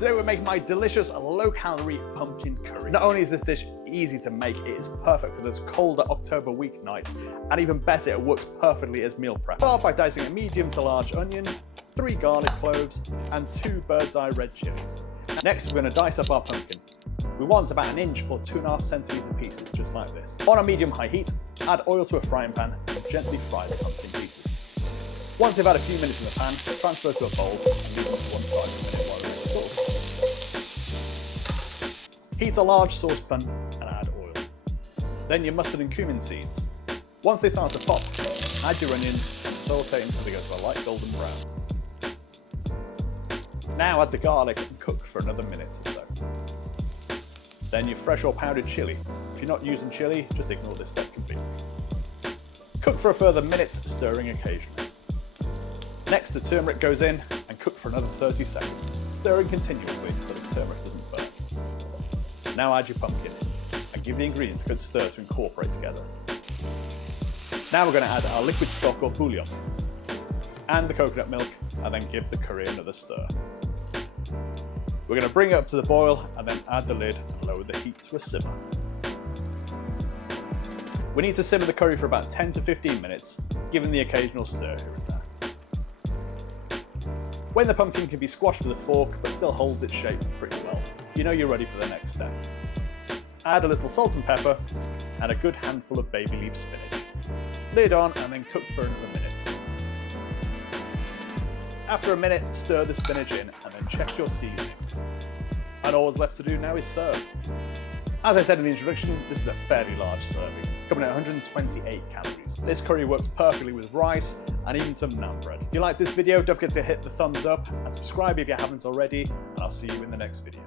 Today we're making my delicious low-calorie pumpkin curry. Not only is this dish easy to make, it is perfect for those colder October weeknights, and even better, it works perfectly as meal prep. Start by dicing a medium to large onion, 3 garlic cloves, and 2 bird's eye red chillies. Next, we're going to dice up our pumpkin. We want about 1 inch or 2.5 centimetre pieces, just like this. On a medium-high heat, add oil to a frying pan and gently fry the pumpkin pieces. Once you've had a few minutes in the pan, transfer to a bowl and leave them to one side for a minute while it cooks. Heat a large saucepan and add oil. Then your mustard and cumin seeds. Once they start to pop, add your onions and saute until they go to a light golden brown. Now add the garlic and cook for another minute or so. Then your fresh or powdered chilli. If you're not using chilli, just ignore this step completely. Cook for a further minute, stirring occasionally. Next, the turmeric goes in and cook for another 30 seconds, stirring continuously so the turmeric doesn't burn. Now add your pumpkin and give the ingredients a good stir to incorporate together. Now we're going to add our liquid stock or bouillon and the coconut milk, and then give the curry another stir. We're going to bring it up to the boil and then add the lid and lower the heat to a simmer. We need to simmer the curry for about 10 to 15 minutes, giving the occasional stir here and there. When the pumpkin can be squashed with a fork but still holds its shape pretty well, you know you're ready for the next step. Add a little salt and pepper and a good handful of baby leaf spinach. Lid on and then cook for another minute. After a minute, stir the spinach in and then check your seasoning. And all that's left to do now is serve. As I said in the introduction, this is a fairly large serving, coming at 128 calories. This curry works perfectly with rice and even some naan bread. If you like this video, don't forget to hit the thumbs up and subscribe if you haven't already, and I'll see you in the next video.